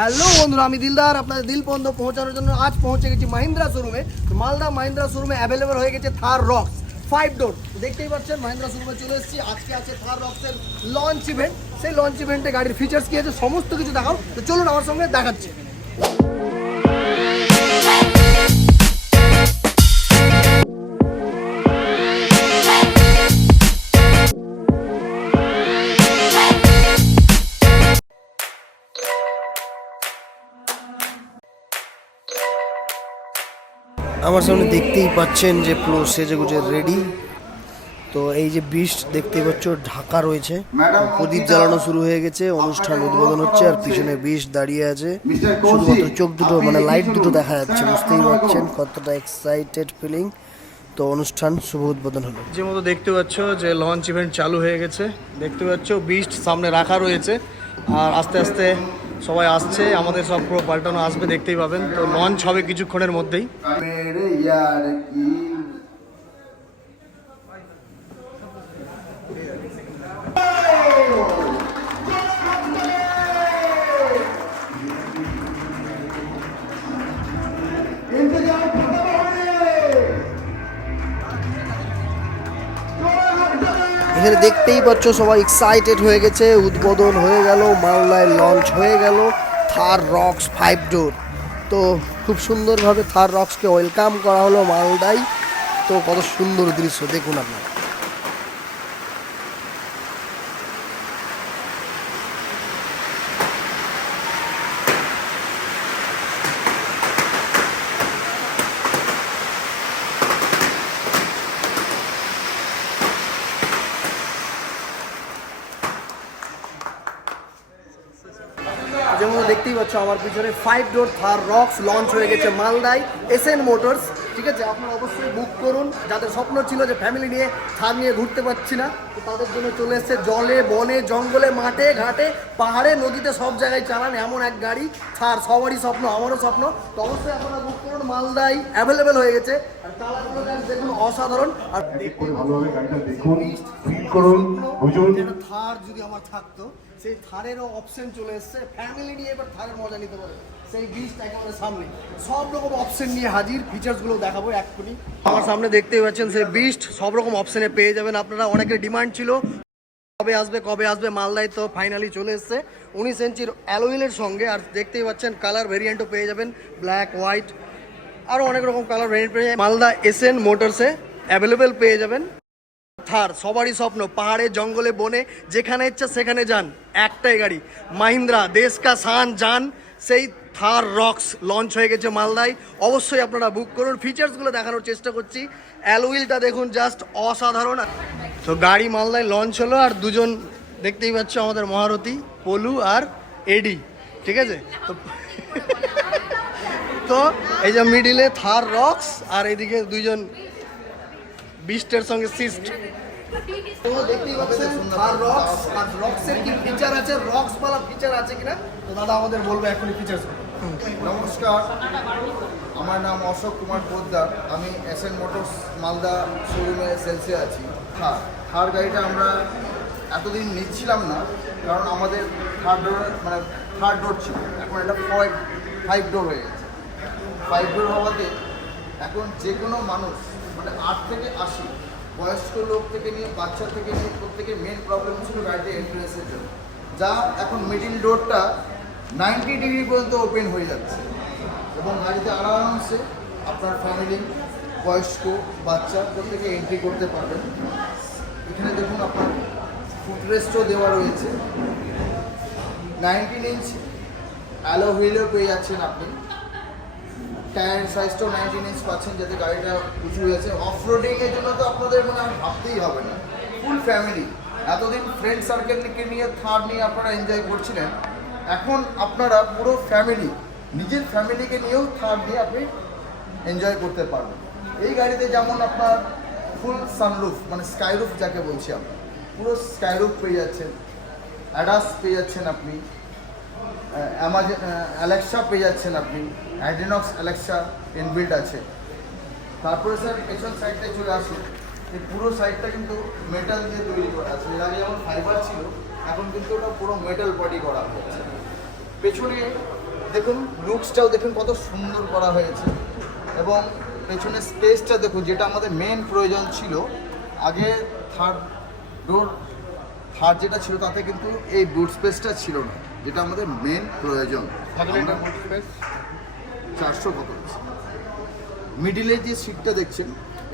Hello বন্ধুরা, আমি দিলদার। আপনাদের দিল পর্যন্ত পৌঁছানোর জন্য আজ পৌঁছে গেছি মাহিন্দ্রা শোরুমে। মালদা মাহিন্দ্রা শোরুমে অ্যাভেলেবেল হয়ে গেছে থার রক্স ফাইভ ডোর দেখতেই পাচ্ছেন, মাহিন্দ্রা শোরুমে চলে এসেছি। আজকে আছে থার রক্সের লঞ্চ ইভেন্ট সেই লঞ্চ ইভেন্টে গাড়ির ফিচার্স কী আছে, সমস্ত কিছু দেখাও তো চলুন আমার সঙ্গে দেখাচ্ছি। আমার সামনে দেখতেই পাচ্ছেন যে পুরো সেজে গুজে রেডি তো এই যে বিস্ট দেখতেই পাচ্ছ ঢাকা রয়েছে। প্রদীপ জ্বালানো শুরু হয়ে গেছে অনুষ্ঠান উদ্বোধন হচ্ছে আর পিছনে বিস্ট দাঁড়িয়ে আছে। শুধুমাত্র চোখ দুটো মানে লাইট দুটো দেখা যাচ্ছে বুঝতেই পারছেন কতটা এক্সাইটেড ফিলিং তো অনুষ্ঠান শুভ উদ্বোধন হলো। যে মতো দেখতে পাচ্ছ যে লঞ্চ ইভেন্ট চালু হয়ে গেছে। দেখতে পাচ্ছ বিস্ট সামনে রাখা রয়েছে। আর আস্তে আস্তে সবাই আসছে আমাদের সব পুরো পাল্টানো আসবে দেখতেই পাবেন। তো লঞ্চ হবে কিছুক্ষণের মধ্যেই। এখানে দেখতেই পাচ্ছ সবাই এক্সাইটেড হয়ে গেছে, উদ্বোধন হয়ে গেল, মালদায় লঞ্চ হয়ে গেল থার রক্স ফাইভ ডোর তো খুব সুন্দরভাবে থার রক্সকে ওয়েলকাম করা হলো মালদায়। তো কত সুন্দর দৃশ্য, দেখুন আপনারা। যেমন দেখতেই পাচ্ছ আমার পিছনে five door Thar Roxx launch হয়ে গেছে মালদায় এস এন মোটরস ঠিক আছে? আপনারা অবশ্যই বুক করুন। যাদের স্বপ্ন ছিল যে ফ্যামিলি নিয়ে থার নিয়ে ঘুরতে পারছি না তো তাদের জন্য চলে এসছে জলে বনে জঙ্গলে মাঠে ঘাটে পাহাড়ে নদীতে সব জায়গায় চালান এমন এক গাড়ি। থার সবারই স্বপ্ন আমারও স্বপ্ন। তো অবশ্যই আপনারা বুক করুন মালদায় অ্যাভেলেবেল হয়ে গেছে। আর কালারগুলো দেখুন অসাধারণ। আর দেখুন ফিল করুন থার যদি আমার থাকতো সেই থারেরও অপশন চলে এসছে। ফ্যামিলি নিয়ে এবার থারের মজা নিতে পারে। সেই বীজটা একেবারে সামনে। সব রকম অপশন নিয়ে হাজির। ফিচার্সগুলো দেখাবো এক্ষুনি। আমার সামনে দেখতেই পাচ্ছেন সেই বিস্ট সব রকম অপশনে পেয়ে যাবেন আপনারা। অনেকের ডিমান্ড ছিল। কবে আসবে কবে আসবে, মালদায় তো ফাইনালি চলে এসছে। উনিশ ইঞ্চির অ্যালোয়েলের সঙ্গে আর দেখতেই পাচ্ছেন কালার ভেরিয়েন্টও পেয়ে যাবেন। ব্ল্যাক হোয়াইট আরও অনেক রকম কালার ভেরিয়েন্ট পেয়ে মালদা এস এন মোটরসে অ্যাভেলেবেল পেয়ে যাবেন। থার সবারই স্বপ্ন, পাহাড়ে, জঙ্গলে, বনে, যেখানে ইচ্ছা সেখানে যান, একটাই গাড়ি, মাহিন্দ্রা দেশ কা শান যান সেই থার রক্স লঞ্চ হয়ে গেছে মালদায়। অবশ্যই আপনারা বুক করুন। ফিচার্সগুলো দেখানোর চেষ্টা করছি। অ্যালুইলটা দেখুন জাস্ট অসাধারণ। তো গাড়ি মালদায় লঞ্চ হলো, আর দুজন দেখতেই পাচ্ছ আমাদের মহারথী, পলু আর এডি ঠিক আছে? তো তো এই যে মিডিলে থার রক্স, আর এদিকে দুইজন বিস্টের সঙ্গে সিস্ট। তো দেখতেই পাচ্ছেন থার রক্স আর রক্সের কি ফিচার আছে? রক্স वाला ফিচার আছে কিনা? তো দাদা আমাদের বলবে এখনই ফিচার্স নমস্কার আমার নাম অশোক কুমার পোদ্দার। আমি এস এন মোটরস মালদা শোরুমে সেলসে আছি। থার থার গাড়িটা আমরা এতদিন নিচ্ছিলাম না কারণ আমাদের থার্ড ডোর মানে থার্ড ডোর ছিল। এখন এটা ফাইভ ফাইভ ডোর হয়ে গেছে। ফাইভ ডোর হওয়াতে এখন যে কোনো মানুষ মানে আট থেকে আশি। বয়স্ক লোক থেকে নিয়ে বাচ্চা থেকে নিয়ে প্রত্যেকের মেন প্রবলেম ছিল গাড়িতে এন্ট্রেন্সের জন্য। যা এখন মিডিল ডোরটা নাইনটি ডিগ্রি পর্যন্ত ওপেন হয়ে যাচ্ছে। এবং গাড়িতে আরামসে আপনার ফ্যামিলি বয়স্ক, বাচ্চা, প্রত্যেকে এন্ট্রি করতে পারবেন। এখানে দেখুন আপনার ফুটরেস্টও দেওয়া রয়েছে। নাইনটিন ইঞ্চ অ্যালো হুইলও পেয়ে যাচ্ছেন আপনি। টায়ার সাইজটাও নাইনটিন ইঞ্চ পাচ্ছেন যাতে গাড়িটা উঁচু হয়েছে অফ রোডিংয়ের জন্য তো আপনাদের মানে আর ভাবতেই হবে না। ফুল ফ্যামিলি এতদিন ফ্রেন্ড সার্কেলকে নিয়ে থার্ড নিয়ে আপনারা এনজয় করছিলেন। এখন আপনারা পুরো ফ্যামিলি নিজের ফ্যামিলিকে নিয়েও থার্ড নিয়ে আপনি এনজয় করতে পারবেন। এই গাড়িতে যেমন আপনার ফুল সানরুফ মানে স্কাইরুফ যাকে বলছি আমরা, পুরো স্কাইরুফ পেয়ে যাচ্ছেন। অ্যাডাস পেয়ে যাচ্ছেন আপনি। অ্যামাজন অ্যালেক্সা পেয়ে যাচ্ছেন আপনি। অ্যাডিনক্স অ্যালেক্সা ইনবিল্ড আছে। তারপরে স্যার পেছন সাইডটায় চলে আসুন এই পুরো সাইডটা কিন্তু মেটাল দিয়ে তৈরি করা আছে। এর আগে যেমন ফাইবার ছিল, এখন কিন্তু ওটা পুরো মেটাল বডি করা হয়েছে। পেছনে দেখুন লুকসটাও দেখুন কত সুন্দর করা হয়েছে। এবং পেছনের স্পেসটা দেখুন, যেটা আমাদের মেন প্রয়োজন ছিল। আগে থার্ড ডোর থার্ড যেটা ছিল, তাতে কিন্তু এই বুট স্পেসটা ছিল না, যেটা আমাদের মেন প্রয়োজন। চারশো কত মিডিলে যে সিটটা দেখছেন,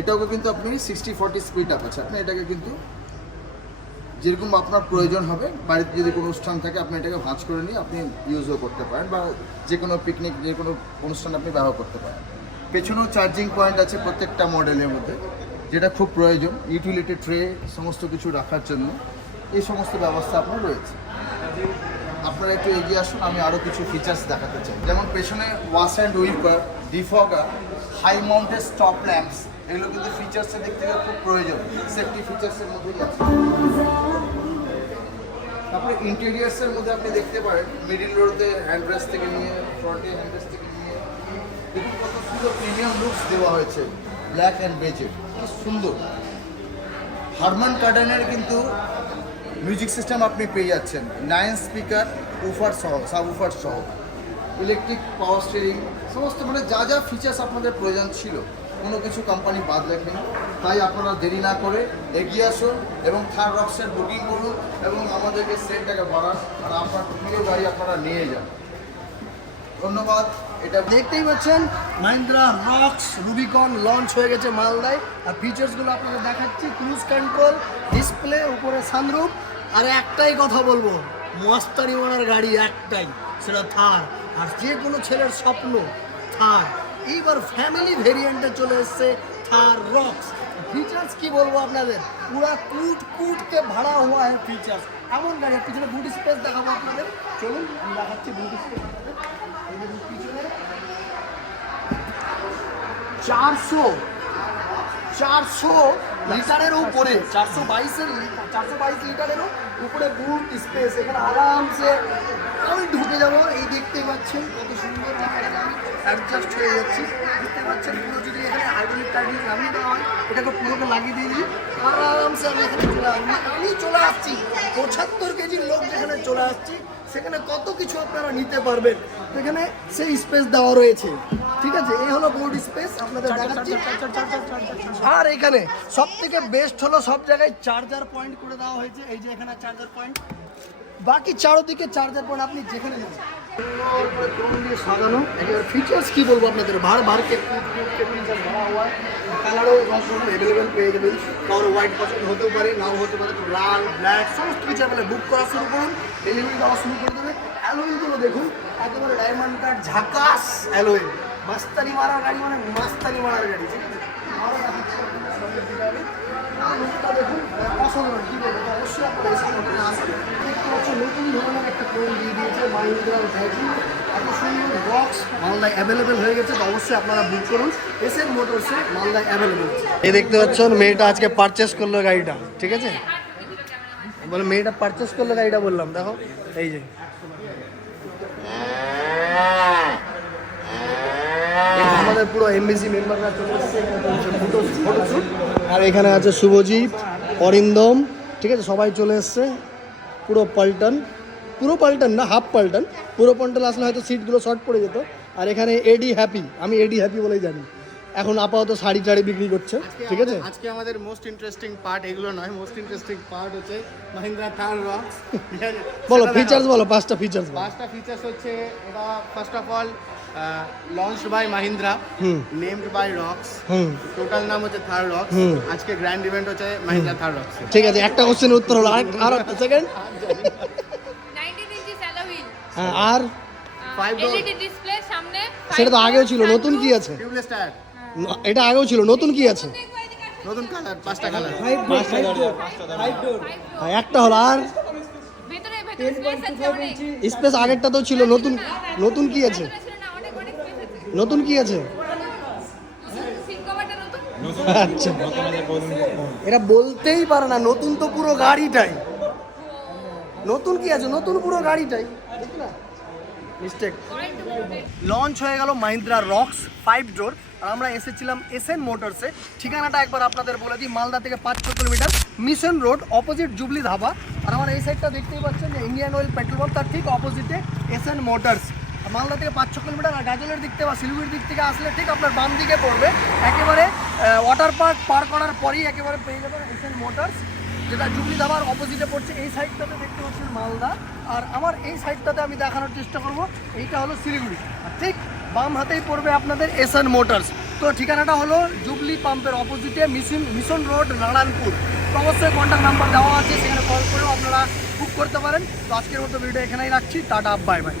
এটাকে কিন্তু আপনি সিক্সটি ফর্টি স্পিড আপ আছে। আপনি এটাকে কিন্তু যেরকম আপনার প্রয়োজন হবে, বাড়িতে যদি কোনো অনুষ্ঠান থাকে, আপনি এটাকে ভাঁজ করে নিয়ে আপনি ইউজও করতে পারেন বা যে কোনো পিকনিক যে কোনো অনুষ্ঠান আপনি ব্যবহার করতে পারেন। পেছনেও চার্জিং পয়েন্ট আছে প্রত্যেকটা মডেলের মধ্যে, যেটা খুব প্রয়োজন ইউটিলিটি ট্রে সমস্ত কিছু রাখার জন্য। এই সমস্ত ব্যবস্থা আপনার রয়েছে। আপনারা একটু এগিয়ে আসুন, আমি আরও কিছু ফিচার্স দেখাতে চাই। যেমন পেছনে wash and wiper defogger high mounted stop lamps এগুলো কিন্তু ফিচার্সের দিক থেকে খুব প্রয়োজন। সেফটি ফিচার্সের মধ্যেই আছে। তারপরে ইন্টেরিয়ার্সের মধ্যে আপনি দেখতে পারেন মিডিল রোডে হ্যান্ড রেস্ট থেকে নিয়ে ফ্রন্টে হ্যান্ড রেস্ট থেকে নিয়ে, দেখুন কত সুন্দর প্রিমিয়াম লুকস দেওয়া হয়েছে ব্ল্যাক অ্যান্ড বেজে সুন্দর। হারমান কার্ডানের কিন্তু মিউজিক সিস্টেম আপনি পেয়ে যাচ্ছেন। নাইন স্পিকার উফার সহ সাব উফার সহ। ইলেকট্রিক পাওয়ার স্টিয়ারিং সমস্ত মানে যা যা ফিচার্স আপনাদের প্রয়োজন ছিল, কোনো কিছু কোম্পানি বাদ রাখেনি তাই আপনারা দেরি না করে এগিয়ে আসুন এবং থার্ড রক্সের বুকিং করুন এবং আমাদেরকে সেটটাকে বাড়ান আর আপনার প্রিয় গাড়ি আপনারা নিয়ে যান। ধন্যবাদ। এটা দেখতেই পাচ্ছেন, মাহিন্দ্রা রক্স রুবিকন লঞ্চ হয়ে গেছে মালদায়। আর ফিচার্সগুলো আপনাদের দেখাচ্ছি ক্রুজ কন্ট্রোল ডিসপ্লে উপরে সানরুফ আর একটাই কথা বলব, মস্তানি ওনার গাড়ি একটাই, সেটা থার। আর যে কোনো ছেলের স্বপ্ন, থার। এইবার ফ্যামিলি ভেরিয়েন্টে চলে এসছে থার রক্স। ফিচার্স কি বলব আপনাদের? পুরা কুট কুটকে ভাড়া হওয়া হয় ফিচার্স এমন গাড়ি পিছনে বুট স্পেস দেখাবো আপনাদের। চলুন দেখাচ্ছি বুট স্পেস চারশো চারশো লিটারের উপরে, চারশো বাইশের চারশো বাইশ লিটারেরও উপরে বুট স্পেস এখানে আরামসে আমি ঢুকে যাব, এই দেখতেই পাচ্ছেন কত সুন্দর এখানে আমি অ্যাডজাস্ট হয়ে যাচ্ছি। দেখতে পাচ্ছেন পুরো যদি এখানে হাইড্রোলিক টাইড্রোলিক নামিয়ে দেওয়া হয়, এটাকে পুরোকে লাগিয়ে দিয়ে দিই। আরামসে আমি এখানে চলে আসব। আমি চলে আসছি। পঁচাত্তর কেজির লোক যেখানে চলে আসছি সেখানে কত কিছু আপনারা নিতে পারবেন সেখানে সেই স্পেস দেওয়া রয়েছে। ঠিক আছে? এই হলো বোর্ড স্পেস আপনাদের দেখাচ্ছি। আর এখানে সব থেকে বেস্ট হলো সব জায়গায় চার্জার পয়েন্ট করে দেওয়া হয়েছে। এই যে এখানে চার্জার পয়েন্ট বাকি চারোদিকে চার্জার পয়েন্ট আপনি যেখানে যাবেন। ক্রোম দিয়ে সাজানো একেবারে ফিচার্স কি বলব আপনাদের ভার ভারকে কালারও অ্যাভেলেবেল পেয়ে যাবেন কারও হোয়াইট পছন্দ হতেও পারে নাও হতে পারে তো লাল ব্ল্যাক সমস্ত কিছু অ্যাভেলেবেল বুক করা শুরু করুন ডেলিভারি দেওয়া শুরু করে দেবে অ্যালোয়েলগুলো দেখুন একেবারে ডায়মন্ড ঝাকাস অ্যালোয়েল মাস্তানি মারার গাড়ি মানে মাস্তানি মারার গাড়ি ঠিক আছে দেখুন অসাধারণ কি বলব অবশ্যই আপনারা আসেন দেখতে নতুন ধরনের একটা ফোন মালদায় অ্যাভেলেবেল হয়ে গেছে অবশ্যই আপনারা বুক করুন মালদায় এই দেখতে পাচ্ছেন, মেয়েটা আজকে পারচেস গাড়িটা, ঠিক আছে? বলে মেয়েটা পারচেস গাড়িটা, বললাম, দেখো, এই যে। আমাদের পুরো চলে আর এখানে আছে শুভজিৎ, অরিন্দম, ঠিক আছে? সবাই চলে এসছে, পুরো পাল্টন। পুরো পাল্টন না হাফ পাল্টন। পুরো পাল্টন আসলে হয়তো সিটগুলো শর্ট পড়ে যেত। আর এখানে এডি হ্যাপি আমি এডি হ্যাপি বলেই জানি। এখন আপাতত শাড়ি টাড়ি বিক্রি করছে ঠিক আছে? আজকে আমাদের মোস্ট ইন্টারেস্টিং পার্ট এগুলো নয় মোস্ট ইন্টারেস্টিং পার্ট হচ্ছে মাহিন্দ্রা থার রক্স বলো ফিচার্স বলো পাঁচটা ফিচার্স পাঁচটা ফিচার্স হচ্ছে এটা first of all launch by Mahindra. Named by Roxx total নাম হচ্ছে থার রক্স। আজকে গ্র্যান্ড ইভেন্ট হচ্ছে মাহিন্দ্রা থার রক্স ঠিক আছে একটা কোশ্চেনের উত্তর হলো আর একটা সেকেন্ড আর? Door. LED display সামনে সেটা তো আগেও ছিল নতুন কি আছে? এটা আগেও ছিল নতুন কি আছে। নতুন কালার পাঁচটা কালার। হ্যাঁ, একটা হলো আর? আছে। স্পেস আগেরটা তো ছিল নতুন নতুন কি আছে? আছে। নতুন কি আছে? সিট আচ্ছা। এটা বলতেই পারে না নতুন তো পুরো গাড়িটাই। নতুন কি আছে? নতুন পুরো গাড়িটাই। মিস্টেক। লঞ্চ হয়ে গেল মাহিন্দ্রা রক্স ফাইভ ডোর আর আমরা এসেছিলাম এসএন মোটরসে ঠিকানাটা একবার আপনাদের বলে দিই, মালদা থেকে পাঁচ ছ kilometre. Mission road opposite jubilee dhaba আর আমার এই সাইডটা দেখতেই পাচ্ছেন যে ইন্ডিয়ান অয়েল পেট্রোল পাম্প তার ঠিক অপোজিটে এসএন মোটরস মালদা থেকে পাঁচ ছ কিলোমিটার, আর গাজলের দিক থেকে বা শিলিগুড়ির দিক থেকে আসলে ঠিক আপনার বাম দিকে পড়বে। একেবারে ওয়াটার পার্ক পার করার পরেই একেবারে পেয়ে যাবেন এসএন মোটরস যেটা জুবলি ধাবার অপোজিটে পড়ছে, এই সাইডটাতে দেখতে পাচ্ছেন মালদা। আর আমার এই সাইডটাতে আমি দেখানোর চেষ্টা করব, এইটা হলো শিলিগুড়ি। আর ঠিক বাম হাতেই পড়বে আপনাদের এসএন মোটরস তো ঠিকানাটা হলো জুবলি পাম্পের অপোজিটে মিশন মিশন রোড, নারায়ণপুর। অবশ্যই কন্ট্যাক্ট নাম্বার দেওয়া আছে, সেখানে কল করেও আপনারা বুক করতে পারেন। তো আজকের মতো ভিডিও এখানেই রাখছি। Tata bye bye